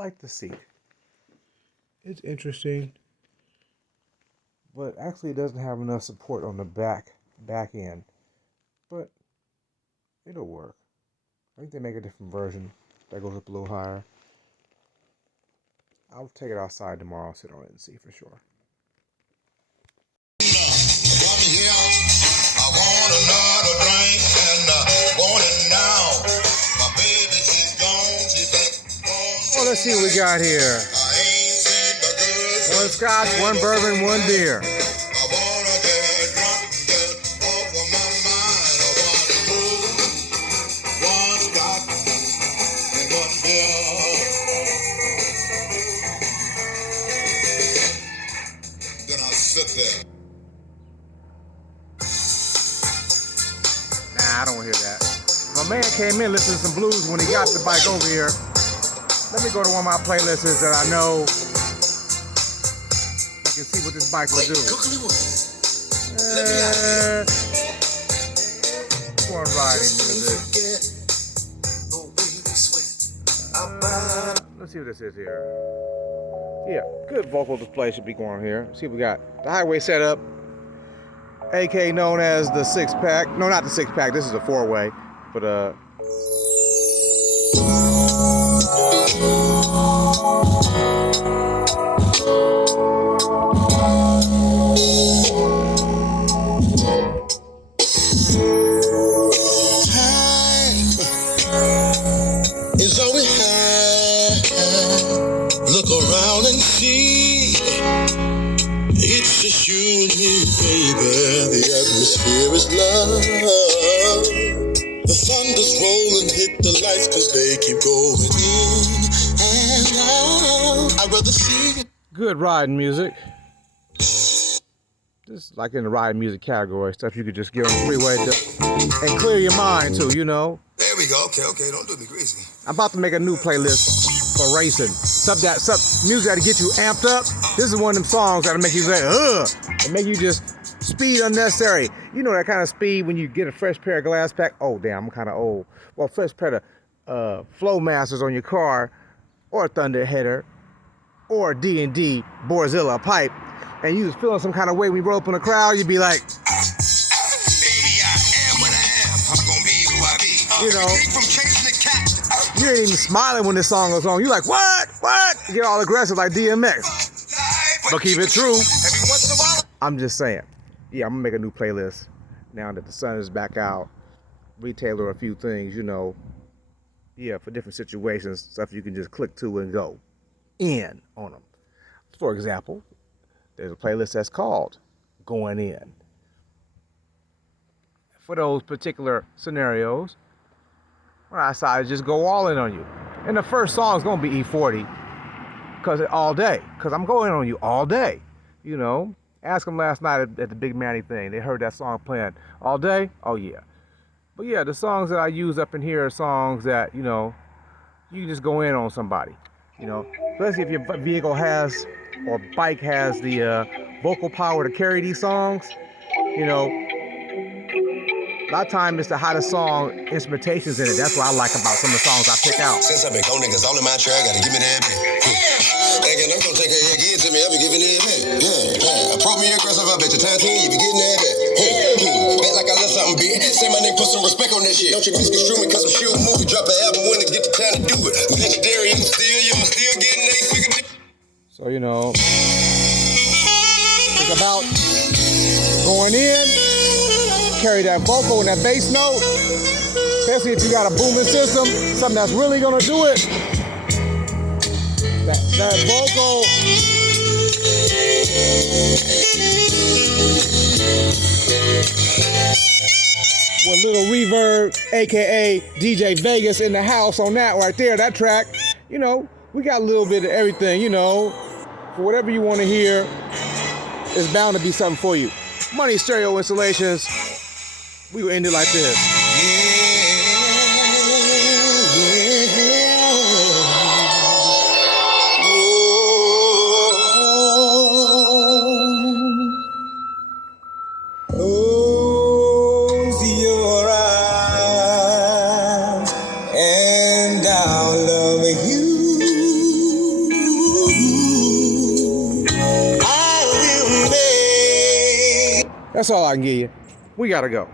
like the seat. It's interesting, but actually it doesn't have enough support on the back end. But it'll work. I think they make a different version that goes up a little higher. I'll take it outside tomorrow and sit on it and see for sure. Well, let's see what we got here. One scotch, one bourbon, one beer. Nah, I don't want to hear that. My man came in listening to some blues when he got the bike over here. Let me go to one of my playlists that I know you can see what this bike will do. One riding music. Let's see what this is here. Yeah, good vocal display should be going on here. See what we got. The Hiway setup, aka known as the 6-pack. No, not the 6-pack. This is a 4-way, but is all we have. Look around and see. It's just you and me, baby. The atmosphere is love. The thunder's rolling, hit the lights, cause they keep going in and out. I'd rather see it. good riding music. This is like in the riding music category, stuff you could just get on the freeway and clear your mind too, you know. There we go. Okay, don't do me crazy. I'm about to make a new playlist for racing. Some music that'll get you amped up. This is one of them songs that'll make you say, ugh, and make you just speed unnecessary. You know that kind of speed when you get a fresh pair of glass pack. Oh, damn, I'm kind of old. Well, fresh pair of Flow Masters on your car, or a Thunder Header, or a D&D Borzilla pipe, and you just feeling some kind of way when you roll up in a crowd, you'd be like, you know, you ain't even smiling when this song goes on. You're like, what? You get all aggressive like DMX. But keep it true. I'm just saying. Yeah, I'm gonna make a new playlist now that the sun is back out. Retailer a few things, you know. Yeah, for different situations, stuff you can just click to and go in on them. For example, there's a playlist that's called Going In. For those particular scenarios, when I decided to just go all in on you. And the first song is gonna be E40, because I'm going on you all day, you know. Ask them last night at the Big Manny thing. They heard that song playing all day. Oh yeah. But yeah, the songs that I use up in here are songs that, you know, you can just go in on somebody, you know. Especially if your vehicle has, or bike has the vocal power to carry these songs, you know. A lot of times it's the hottest song instrumentations in it. That's what I like about some of the songs I pick out. Since I've been cold niggas all in my track, gotta give me that bit. Thinking I'm gonna take a head, give it to me, I be giving it back. Approach me aggressive, I bet your time 10, you be getting that back. Bet like I left something big. Say my name, put some respect on that shit. Don't you misconstrue me, cause I'm sure movie. Drop an album when it get the time to do it. Legendary, I'm still getting 8 figure. So, you know, it's about going in, carry that vocal and that bass note, especially if you got a booming system, something that's really gonna do it. That vocal, with little reverb, aka DJ Vegas in the house on that right there, that track. You know, we got a little bit of everything, you know. For whatever you want to hear, it's bound to be something for you. Money Stereo Installations. We will end it like this. Close your eyes and I'll love you. That's all I can give you. We gotta go.